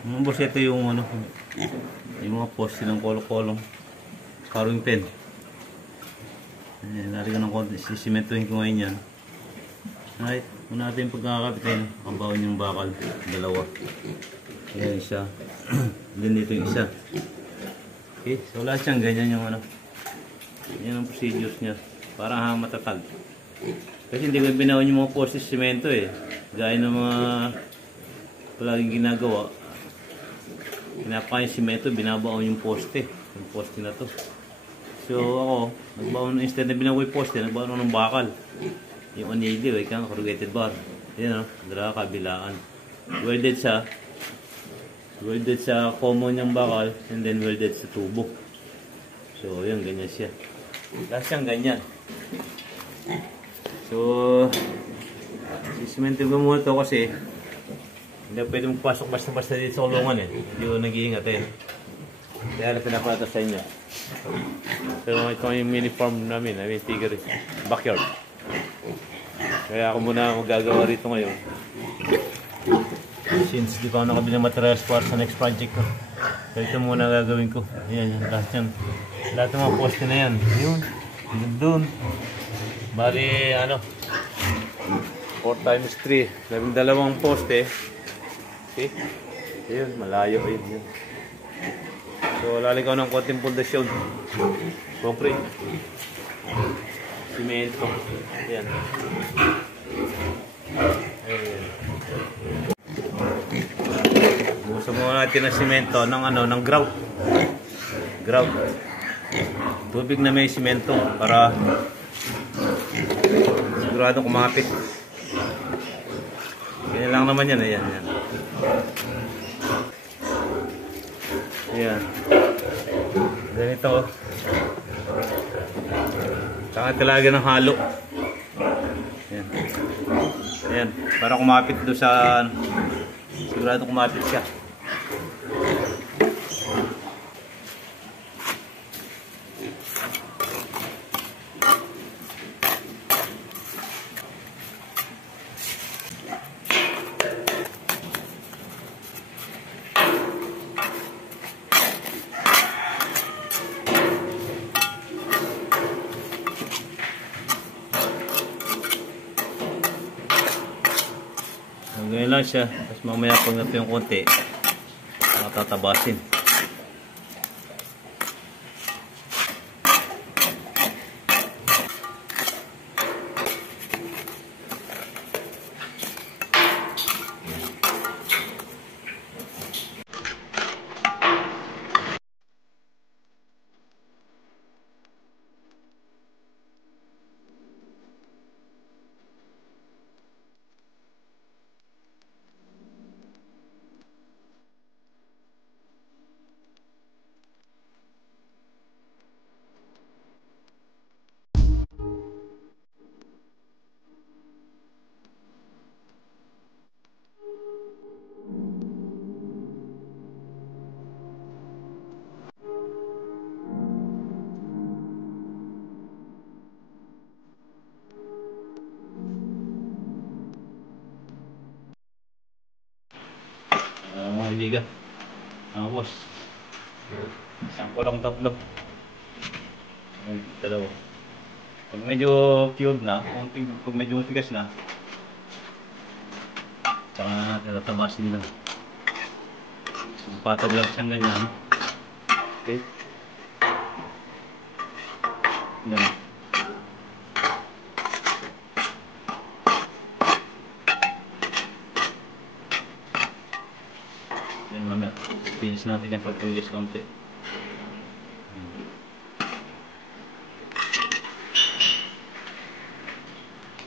Mga boss, ito yung ano, yung mga poste ng kolong-kolong carving pen. Nalagyan ng konti, sisimentuhin ko ngayon yan. Alright, muna natin yung pagkakapitin. Pambawin yung bakal, dalawa. Ayan isa. Then dito yung isa. Okay, so lahat siyang ganyan yung ano. Yan ang procedures niya. Para matatag. Kasi hindi ko binawan yung mga poste simento eh. Gaya ng mga palaging ginagawa. Pinapakain yung simento, binabaon yung poste. Yung poste na to. So ako, nagbaon instead na binawa yung poste, nagbaon ng bakal. Yung onili, kaya corrugated bar. Yan o, dala kabilaan. Welded sa common yung bakal, and then welded sa tubo. So yan, ganyan siya. Lahat siyang ganyan. So, sisimentin ko muna ito kasi hindi pwede magpasok basta-basta dito sa kulungan eh. Hindi ko nag-iingat eh. Kaya na pinapalata sa inyo. Pero ito yung mini farm namin, I mean piggery, backyard. Kaya ako muna magagawa rito ngayon. Since di pa ako nakabili ng materials para sa next project ko. So ito muna gagawin ko. Ayan, lahat yan. Lahat ng mga poste na yan. Yun, doon. Bali, ano, 4x3. Dalawang poste. Okay? Ayun, malayo. Ayun. So, lalikaw ng konting pundasyon. Concrete. Simento. Ayan. Ayan. Gusto mo natin ng simento ng ano, ng grout. Grout. Tubig na may simento para sigurado kumapit. Ganyan lang naman yan. Ayan, ayan. Ayan. Ganito. Saka talaga ng halo. Ayan. Ayan. Para kumapit doon sa sigurado kumapit siya. Ganyan lang siya. Tapos mamaya pag nato yung konti, makatatabasin. Mga kaibigan, boss, isang ko lang tatlo. Dalawa. Pag medyo cured na, pag medyo matigas na, tsaka natatabasin lang. So, patag lang siyang ganyan. Okay. Yan. Yan mamaya. Finish natin yung pag-release konti.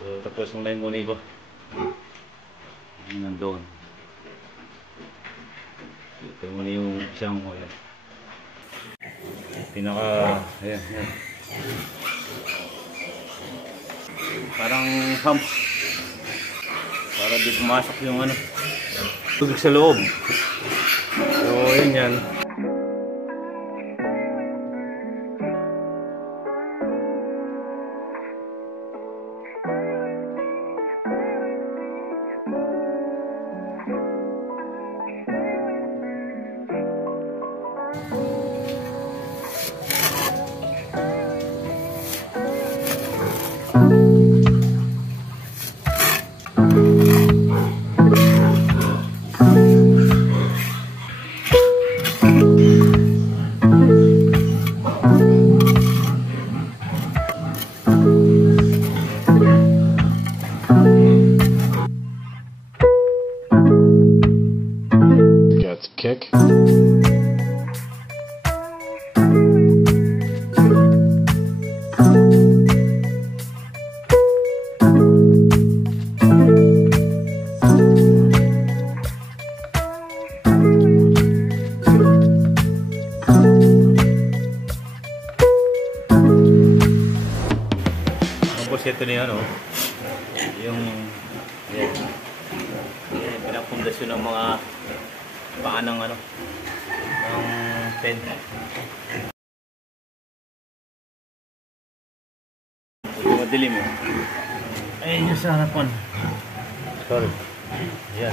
So, tapos ng line muna iba. Nandoon. Ito muna yung isang oil. Pinaka, ayan. Parang hump. Para di pumasok yung ano, tubig sa loob. So, yun yan. kick. Tapos ito na yun, oh. Yung yan. Yan, pinapundasyon ng mga paa ng ano, ng pen. Ito madilim, oh. Ayun yung sa harapan. Sorry. Yan.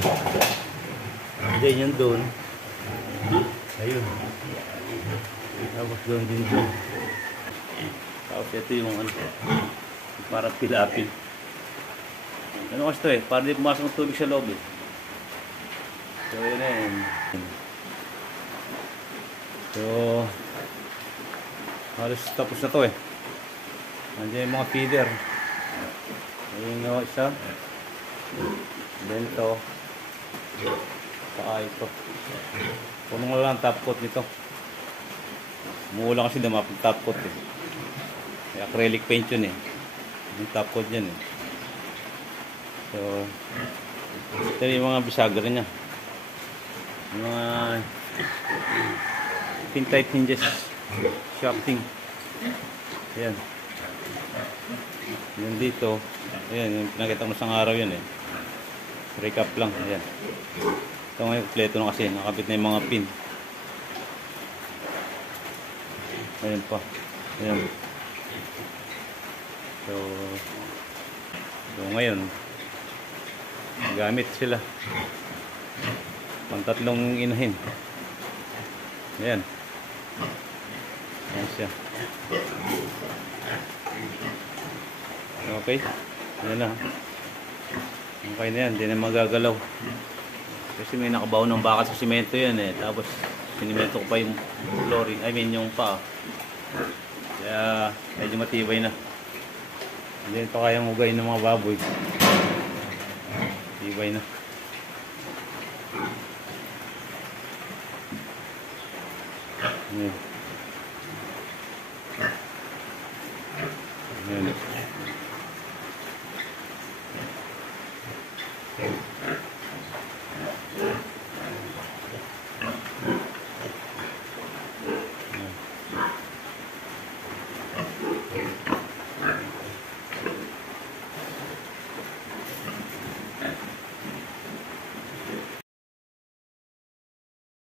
Then yun doon. Ayun. Tapos doon din doon. Tapos ito yung ano, parang pilapil. Ano kasi ito eh, parang di pumasok ng tubig sa loob eh. So yun na yun. So halos tapos na to eh. Nandiyan yung mga feeder. Ayun yung isa. Then ito. Saka ito. Punong na lang top coat nito. Umuulan kasi damap yung top coat eh. May acrylic paint yun eh. Yung top coat yan eh. So ito yung mga bisagra niya. Yung mga pin type hinges. Shafting. Ayan. Yan dito. Ayan, yung pinakita ko sa araw yan eh. Recap lang. Ayan. Ito ngayon, kompleto na kasi. Nakapit na yung mga pin. Ayan pa. Ayan. So ngayon, gamit sila. Pantatlong inahin. Ayan. Ayan siya. Okay. Ayan na. Okay na yan. Hindi na magagalaw. Kasi may nakabaw ng bakal sa simento yan eh. Tapos sinimento ko pa yung flooring. I mean yung paa. Kaya medyo matibay na. Hindi ito kayang ugay ng mga baboy. Tibay na. Ayan.